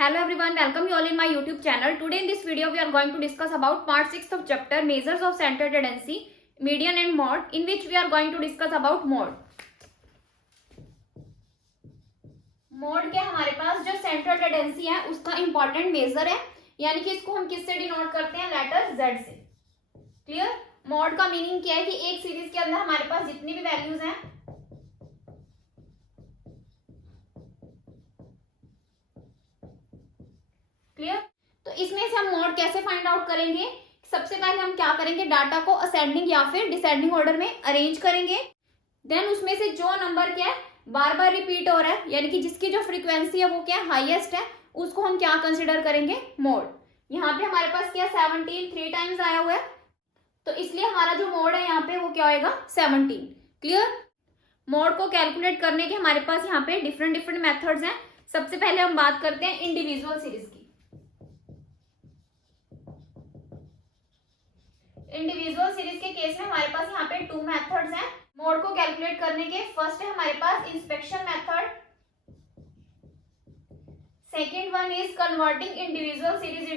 Hello everyone, welcome you all in my YouTube channel. Today in this video we are going to discuss about part 6 of chapter measures of center tendency, median and mode, in which we are going to discuss about mode. Mode के हमारे पास जो central tendency है उसका important major है, यानी कि इसको हम किससे डिनोट करते हैं, लेटर Z से. क्लियर. मोड का मीनिंग क्या है कि एक सीरीज के अंदर हमारे पास जितनी भी वैल्यूज हैं क्लियर. तो इसमें से हम मोड कैसे फाइंड आउट करेंगे. सबसे पहले हम क्या करेंगे, डाटा को असेंडिंग या फिर डिसेंडिंग ऑर्डर में अरेंज करेंगे. देन उसमें से जो नंबर क्या है बार बार रिपीट हो रहा है, यानी कि जिसकी जो फ्रीक्वेंसी है वो क्या हाईएस्ट है, उसको हम क्या कंसिडर करेंगे, मोड. यहाँ पे हमारे पास क्या 17 3 टाइम्स आया हुआ है, तो इसलिए हमारा जो मोड है यहाँ पे वो क्या होगा 17. क्लियर. मोड को कैलकुलेट करने के हमारे पास यहाँ पे डिफरेंट मेथड्स हैं. सबसे पहले हम बात करते हैं इंडिविजुअल सीरीज की. इंडिविजुअल सीरीज के केस में हमारे पास यहाँ पे 2 मेथड्स हैं मोड को कैलकुलेट करने के. फर्स्ट है हमारे पास inspection method, second one is converting individual series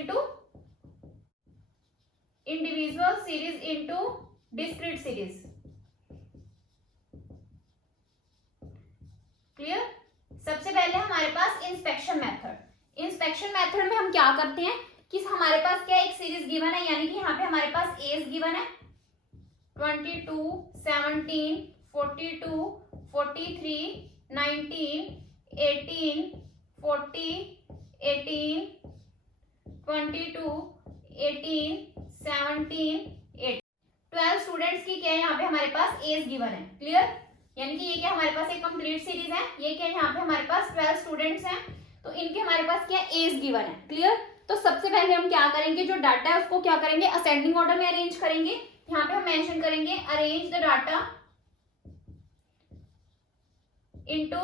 into discrete series. Clear. सबसे पहले हमारे पास इंस्पेक्शन मेथड. इंस्पेक्शन मेथड में हम क्या करते हैं कि हमारे पास क्या एक सीरीज गिवन है, यानी कि यहाँ पे हमारे पास एज गिवन है 22 17 42 43 19 18 40 18 22 18 17 8 12 स्टूडेंट्स की क्या है यहाँ पे हमारे पास एज गिवन है. क्लियर. यानी कि ये क्या हमारे पास एक कंप्लीट सीरीज है, ये क्या यहाँ पे हमारे पास 12 स्टूडेंट्स हैं, तो इनके हमारे पास क्या एज गिवन है. क्लियर. तो सबसे पहले हम क्या करेंगे, जो डाटा है उसको क्या करेंगे असेंडिंग ऑर्डर में अरेंज करेंगे. यहाँ पे हम मेंशन करेंगे arrange the data into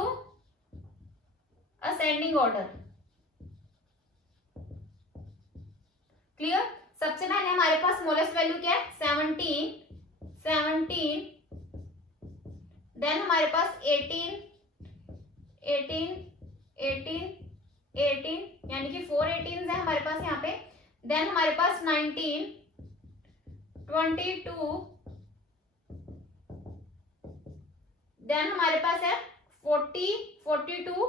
ascending order. Clear. सबसे पहले हमारे पास स्मॉलेस्ट वैल्यू क्या है 17. देन हमारे पास 18 यानी कि 4 18s है हमारे पास यहाँ पे. देन हमारे पास 19 22. देन हमारे पास है 40 42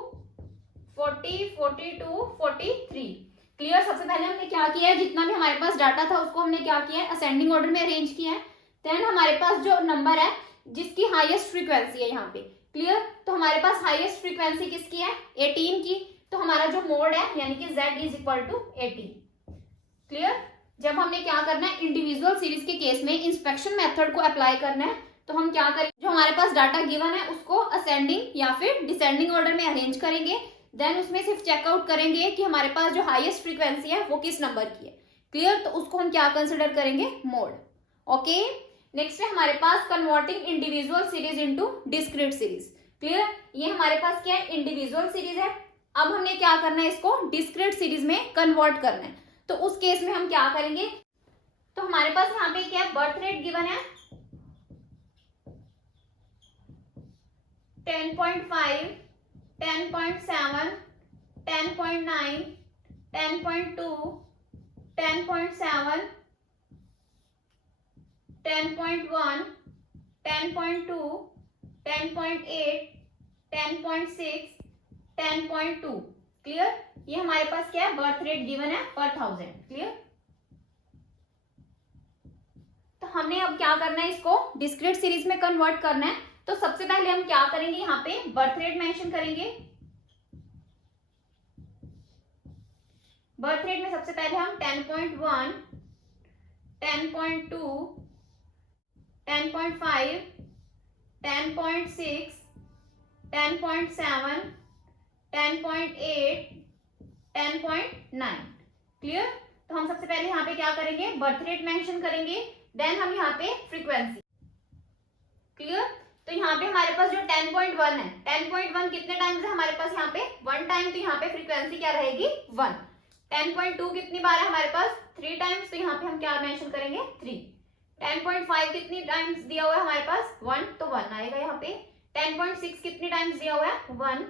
43. क्लियर. सबसे पहले हमने क्या किया है, जितना भी हमारे पास डाटा था उसको हमने क्या किया है असेंडिंग ऑर्डर में अरेंज किया है. देन हमारे पास जो नंबर है जिसकी हाईएस्ट फ्रीक्वेंसी है यहाँ पे. क्लियर. तो हमारे पास हाईएस्ट फ्रीक्वेंसी किसकी है 18 की, तो हमारा जो मोड है यानी कि Z is equal to 18. Clear. जब हमने क्या करना है इंडिविजुअल सीरीज के केस में इंस्पेक्शन मेथड को अप्लाई करना है, तो हम क्या करेंगे, जो हमारे पास डाटा गिवन है उसको असेंडिंग या फिर डिसेंडिंग ऑर्डर में अरेंज करेंगे. देन उसमें सिर्फ चेकआउट करेंगे कि हमारे पास जो हाईएस्ट फ्रीक्वेंसी है वो किस नंबर की है. क्लियर. तो उसको हम क्या कंसिडर करेंगे, मोड. ओके. नेक्स्ट है हमारे पास converting individual series into discrete series. Clear. ये हमारे पास क्या है इंडिविजुअल सीरीज है. अब हमने क्या करना है, इसको डिस्क्रीट सीरीज में कन्वर्ट करना है. तो उस केस में हम क्या करेंगे, तो हमारे पास यहाँ पे क्या बर्थ रेट गिवन है 10.5 10.7 10.9 10.2 10.7 10.1 10.2 10.8 10.6 10.2. क्लियर. ये हमारे पास क्या है बर्थ रेट गिवन है पर 1000. क्लियर. तो हमने अब क्या करना है, इसको डिस्क्रीट सीरीज में कन्वर्ट करना है. तो सबसे पहले हम क्या करेंगे, यहाँ पे बर्थ रेट मेंशन करेंगे. बर्थ रेट में सबसे पहले हम 10.1 10.2 10.5 10.6 10.7 10.8 10.9. क्लियर. तो हम सबसे पहले यहाँ पे क्या करेंगे बर्थ रेट मेंशन करेंगे. देन हम यहाँ पे फ्रीक्वेंसी. क्लियर. तो यहाँ पे हमारे पास जो 10.1 है 10.1 कितने टाइम्स है हमारे पास यहाँ पे 1 टाइम, तो यहाँ पे फ्रीक्वेंसी क्या रहेगी 1. 10.2 कितनी बार है हमारे पास 3 टाइम्स, तो यहाँ पे हम क्या मेंशन करेंगे 3. 10.5 कितनी टाइम्स दिया हुआ है हमारे पास 1, तो 1 आएगा यहाँ पे. 10.6 कितनी टाइम्स दिया हुआ है 1.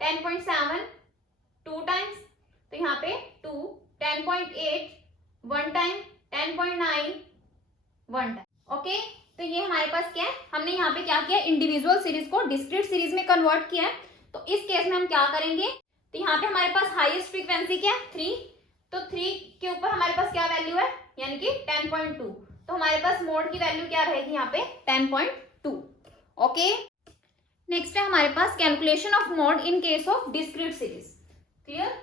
10.7 2 टाइम्स, तो यहाँ पे 2, 10.8 one time, 10.9 one time. Okay, तो ये हमारे पास क्या है, हमने यहाँ पे क्या किया, इंडिविजुअल सीरीज को डिस्क्रीट सीरीज में कन्वर्ट किया है। तो इस केस में हम क्या करेंगे, तो यहाँ पे हमारे पास हाईएस्ट फ्रीक्वेंसी क्या है 3, तो 3 के ऊपर हमारे पास क्या वैल्यू है, यानी कि 10.2, तो हमारे पास मोड की वैल्यू क्या रहेगी यहाँ पे 10.2। ओके, नेक्स्ट है हमारे पास calculation of mode in case of discrete series. Clear,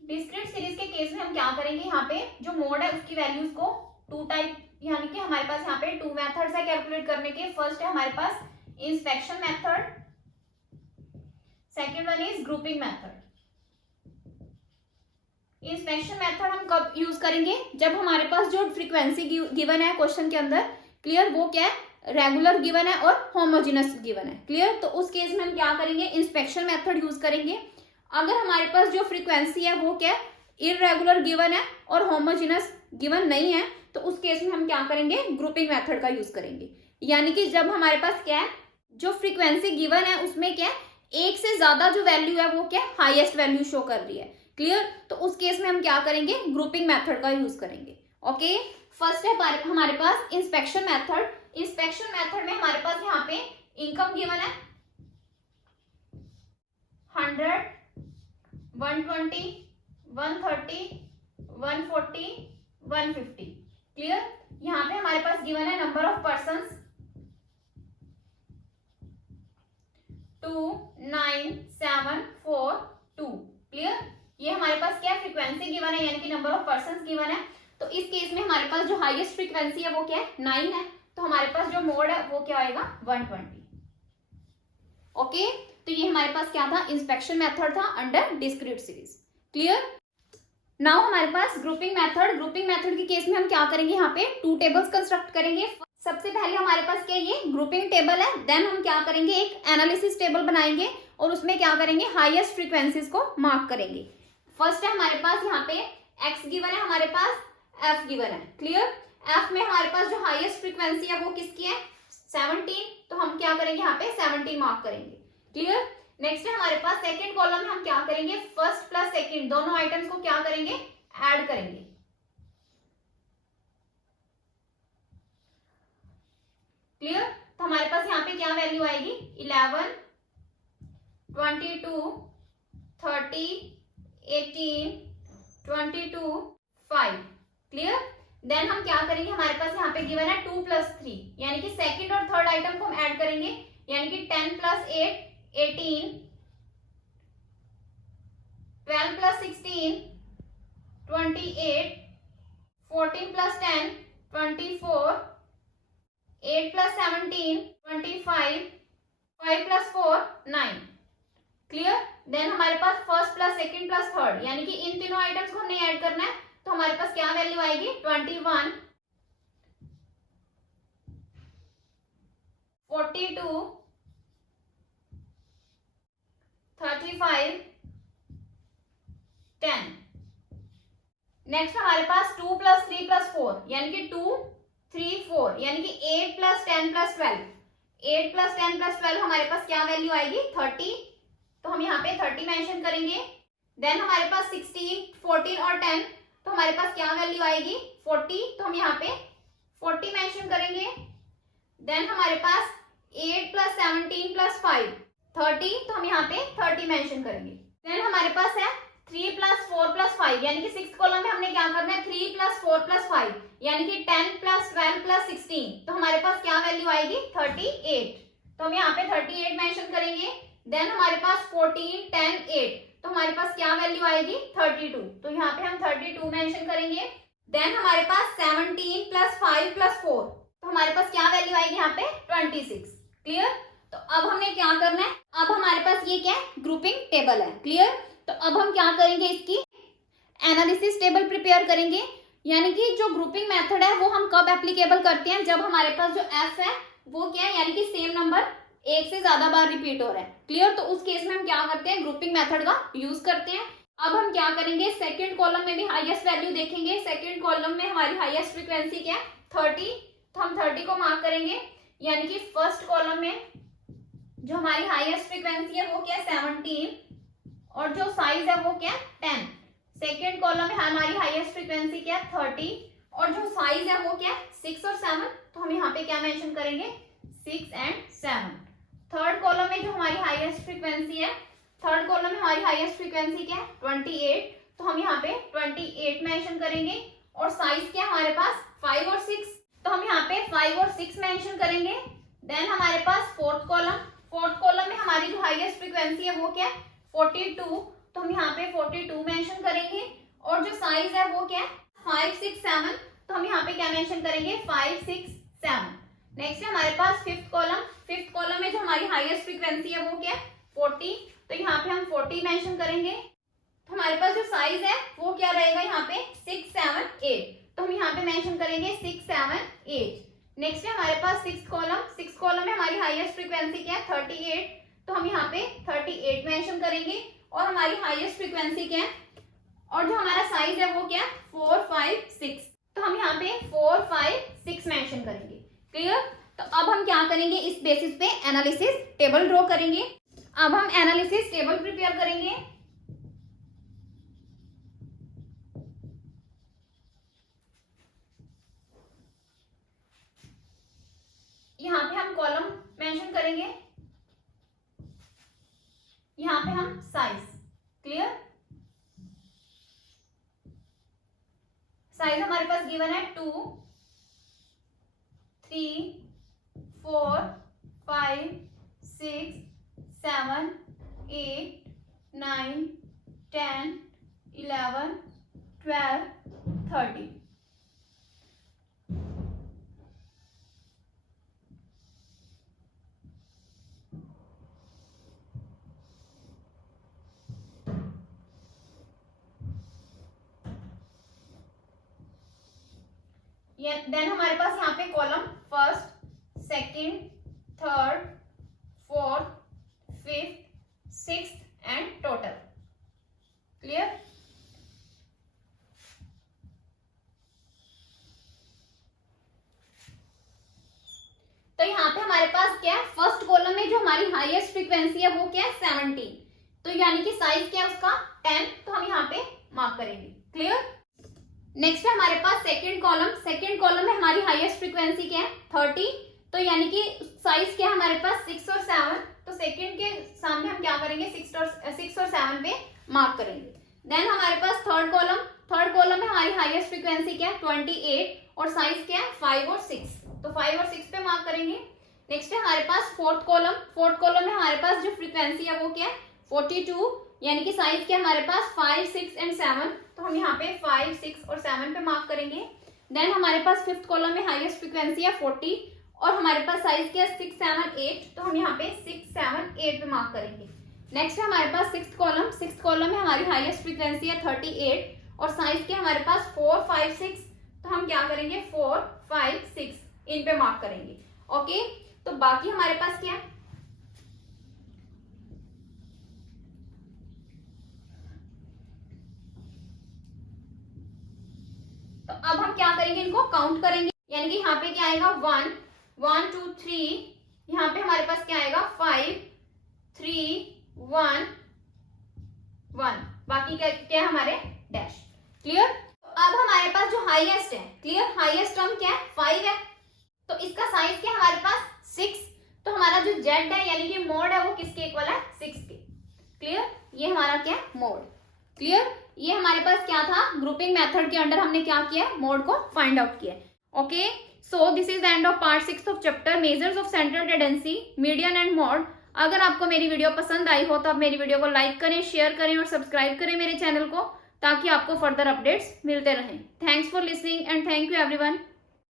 discrete series के केस में हम क्या करेंगे, यहाँ पे जो मोड है उसकी वैल्यूज को 2 टाइप, यानी कि हमारे पास यहाँ पे 2 मेथड्स है कैलकुलेट करने के। फर्स्ट है हमारे पास inspection method, second one is grouping method. Inspection method हम कब यूज करेंगे, जब हमारे पास जो फ्रीक्वेंसी गिवन है क्वेश्चन के अंदर, क्लियर, वो क्या है, रेगुलर गिवन है और होमोजेनस गिवन है। क्लियर, तो उस केस में हम क्या करेंगे, इंस्पेक्शन मेथड यूज करेंगे। अगर हमारे पास जो फ्रीक्वेंसी है वो क्या है, इररेगुलर गिवन है और होमोजेनस गिवन नहीं है, तो उस केस में हम क्या करेंगे, ग्रुपिंग मेथड का यूज करेंगे। यानी कि जब हमारे पास क्या है, जो फ्रीक्वेंसी गिवन है उसमें क्या है, एक से ज्यादा जो वैल्यू है वो क्या, हाईएस्ट वैल्यू शो कर रही है। क्लियर, तो उस केस में हम क्या करेंगे, ग्रुपिंग मेथड का यूज करेंगे। ओके, फर्स्ट है हमारे पास इंस्पेक्शन मेथड। इंस्पेक्शन मेथड में हमारे पास यहाँ पे इनकम गिवन है 100, 120, 130, 140, 150। क्लियर, यहाँ पे हमारे पास गिवन है नंबर ऑफ पर्संस 2, 9, 7, 4, 2। क्लियर, ये हमारे पास क्या फ्रीक्वेंसी गिवन है, यानी कि नंबर ऑफ पर्संस गिवन है। तो इस केस में हमारे पास जो हाईएस्ट फ्रीक्वेंसी है वो क्या है, 9 है, तो हमारे पास जो मोड है वो क्या आएगा, 120। ओके, तो ये हमारे पास क्या था, इंस्पेक्शन मेथड था under discrete series. Clear, now हमारे पास ग्रुपिंग मेथड। ग्रुपिंग मेथड के केस में हम क्या करेंगे, यहाँ पे 2 टेबल्स कंस्ट्रक्ट करेंगे। सबसे पहले हमारे पास क्या, ये ग्रुपिंग टेबल है, देन हम क्या करेंगे, एक एनालिसिस टेबल बनाएंगे और उसमें क्या करेंगे, हाईएस्ट फ्रीक्वेंसीज को मार्क करेंगे। फर्स्ट है हमारे पास यहाँ पे एक्स गिवन है, हमारे पास एफ गिवन है। क्लियर, एफ में हमारे पास जो हाईएस्ट फ्रीक्वेंसी है वो किसकी है, 17, तो हम क्या करेंगे, यहाँ पे 17 मार्क करेंगे। क्लियर, नेक्स्ट है हमारे पास सेकंड कॉलम में हम क्या करेंगे, फर्स्ट प्लस सेकंड दोनों आइटम्स को क्या करेंगे, ऐड करेंगे। क्लियर, तो हमारे पास यहाँ पे क्या वैल्यू आएगी, 11, 22, 30, 18, 22, 5। क्लियर, देन हम क्या करेंगे, हमारे पास यहाँ पे गिवन है 2 + 3, यानी कि सेकंड और थर्ड आइटम को हम ऐड करेंगे, यानी कि 10 + 8, 18, 12 + 16, 28, 14 + 10, 24, 8 + 17, 25, 5 + 4, 9। क्लियर, देन हमारे पास first plus second plus third, यानी कि इन तीनों आइटम्स को हमने ऐड करना है, तो हमारे पास क्या वैल्यू आएगी, 21, 42, 35, 10। नेक्स्ट हमारे पास 2 + 3 + 4, यानी कि 2, 3, 4, यानी कि 8 + 10 + 12, 8 + 10 + 12 हमारे पास क्या वैल्यू आएगी, 30, तो हम यहाँ पे 30 मेंशन करेंगे। देन हमारे पास 16, 14 और 10, तो हमारे पास क्या वैल्यू आएगी, 40, तो हम यहाँ पे 40 मेंशन करेंगे। देन हमारे पास 8 + 17 + 5, 30, तो हम यहाँ पे 30 मेंशन करेंगे। देन हमारे पास है 3 + 4 + 5, यानी कि 6th कॉलम में हमने क्या करना है, 3 + 4 + 5, यानी कि 10 + 12 + 16, तो हमारे पास क्या वैल्यू आएगी, 38, तो हम यहाँ पे 38 मेंशन करेंगे। देन हमारे पास 14, 10, 8, तो हमारे पास क्या वैल्यू आएगी, 32, तो यहाँ पे हम 32 मेंशन करेंगे। देन हमारे पास 17 + 5 + 4, तो हमारे पास क्या वैल्यू आएगी, यहाँ पे 26। क्लियर, तो अब हमने क्या करना है, अब हमारे पास ये क्या है, ग्रुपिंग टेबल है। क्लियर, तो अब हम क्या करेंगे, इसकी एनालिसिस टेबल प्रिपेयर करेंगे। यानी कि जो ग्रुपिंग मेथड है वो हम कब एप्लीकेबल करते हैं, जब हमारे पास जो एफ है वो क्या है, यानी कि सेम नंबर एक से ज्यादा बार रिपीट हो रहा है। क्लियर, तो उस केस में हम क्या करते हैं, ग्रुपिंग मेथड का यूज करते हैं। अब हम क्या करेंगे, सेकंड कॉलम में भी हाईएस्ट वैल्यू देखेंगे। सेकंड कॉलम में हमारी हाईएस्ट फ्रीक्वेंसी क्या है, 30, तो हम 30 को मार्क करेंगे। यानी कि फर्स्ट कॉलम में जो हमारी हाईएस्ट फ्रीक्वेंसी है वो क्या है, 17, 15 और जो साइज है वो क्या है 10। सेकेंड कॉलम में हमारी हाईएस्ट फ्रीक्वेंसी क्या है 30 और जो साइज है वो क्या है 6 और 7, तो हम यहाँ पे क्या मेंशन करेंगे 6 एंड 7। थर्ड कॉलम में जो हमारी हाईएस्ट फ्रीक्वेंसी है, थर्ड कॉलम में हमारी हाईएस्ट फ्रीक्वेंसी क्या है 28, तो हम यहाँ पे 28 मेंशन करेंगे और साइज क्या हमारे पास 5 और 6, तो हम यहाँ पे 5 और 6 मेंशन करेंगे। देन हमारे पास फोर्थ कॉलम में हमारी जो हाईएस्ट फ्रीक्वेंसी है वो क्या है 42, तो हम यहाँ पे 42 मेंशन करेंगे और जो साइज है वो क्या है 5 6 7, तो हम यहाँ पे क्या मेंशन करेंगे 5 6 7। नेक्स्ट है हमारे पास फिफ्थ कॉलम में जो हमारी हाईएस्ट फ्रीक्वेंसी है वो क्या है 40, तो यहाँ पे हम 40 मेंशन करेंगे। तो हमारे पास जो साइज है वो क्या रहेगा यहाँ पे 6 7 8, तो हम यहाँ पे मेंशन करेंगे 6 7 8। नेक्स्ट है हमारे पास सिक्स कॉलम में हमारी हाईएस्ट फ्रीक्वेंसी क्या है 38, तो हम यहाँ पे 38 मेंशन करेंगे और हमारी हाईएस्ट फ्रीक्वेंसी क्या है और जो हमारा साइज है वो क्या है 4 5 6, तो हम यहाँ पे 4 5 6 मेंशन करेंगे। क्लियर? तो अब हम क्या करेंगे, इस बेसिस पे एनालिसिस टेबल ड्रॉ करेंगे। अब हम एनालिसिस टेबल प्रिपेयर करेंगे। यहाँ पे हम कॉलम मेंशन करेंगे, यहाँ पे हम साइज। क्लियर? साइज हमारे पास गिवन है 2 3 4 5 6 7 8 9 10 11 12 13। देन हमारे पास यहाँ पे column first second third fourth fifth sixth and total. Clear? तो यहाँ पे हमारे पास क्या है, फर्स्ट कॉलम में जो हमारी हाईएस्ट फ्रीक्वेंसी है वो क्या है 17, तो यानी कि साइज क्या है उसका 10, तो हम यहाँ पे मार्क करेंगे। क्लियर? नेक्स्ट है हमारे पास सेकंड कॉलम में हमारी हाईएस्ट फ्रीक्वेंसी क्या है 30, तो यानी कि साइज क्या है हमारे पास 6 और 7, तो सेकंड के सामने हम क्या करेंगे 6 और 7 पे मार्क करेंगे। देन हमारे पास थर्ड कॉलम में हमारी हाईएस्ट फ्रीक्वेंसी क्या है 28 और साइज क्या है 5 और 6, तो 5 और 6 पे मार्क करेंगे। नेक्स्ट है हमारे पास फोर्थ कॉलम में हमारे पास जो फ्रीक्वेंसी है वो क्या है 42, यानी कि साइज क्या हमारे पास 5 6 एंड 7, तो हम यहाँ पे 5 6 और 7 पे मार्क करेंगे। देन हमारे पास फिफ्थ कॉलम में हाईएस्ट फ्रीक्वेंसी है 40 और हमारे पास साइज क्या है 6 7 8, तो हम यहाँ पे 6 7 8 पे मार्क करेंगे। नेक्स्ट है हमारे पास सिक्स्थ कॉलम में हमारी हाईएस्ट फ्रीक्वेंसी है 38 और साइज क्या हमारे पास 4 5 6, तो हम क्या करेंगे 4 5 6 इन पे मार्क करेंगे। ओके, तो बाकी हमारे पास क्या है, तो अब हम क्या करेंगे, इनको काउंट करेंगे। यानी कि यहाँ पे क्या आएगा 1 1 2 3, यहाँ पे हमारे पास क्या आएगा 5 3 1 1, बाकी क्या क्या है हमारे डैश। क्लियर? अब हमारे पास जो हाईएस्ट है, क्लियर, हाईएस्ट टर्म क्या है 5 है, तो इसका साइज क्या है हमारे पास 6, तो हमारा जो जेड है यानी कि मोड है वो किसके इक्वल है 6 के। क्लियर? ये हमारा क्या है मोड। क्लियर? ये हमारे पास क्या था, ग्रुपिंग मेथड के अंडर हमने क्या किया, मोड को फाइंड आउट किया। Okay, so this is the end of part 6 of chapter measures of central tendency, median and mode. अगर आपको मेरी वीडियो पसंद आई हो तो आप मेरी वीडियो को लाइक करें, शेयर करें और सब्सक्राइब करें मेरे चैनल को, ताकि आपको फर्दर अपडेट्स मिलते रहें। Thanks for listening and thank you everyone.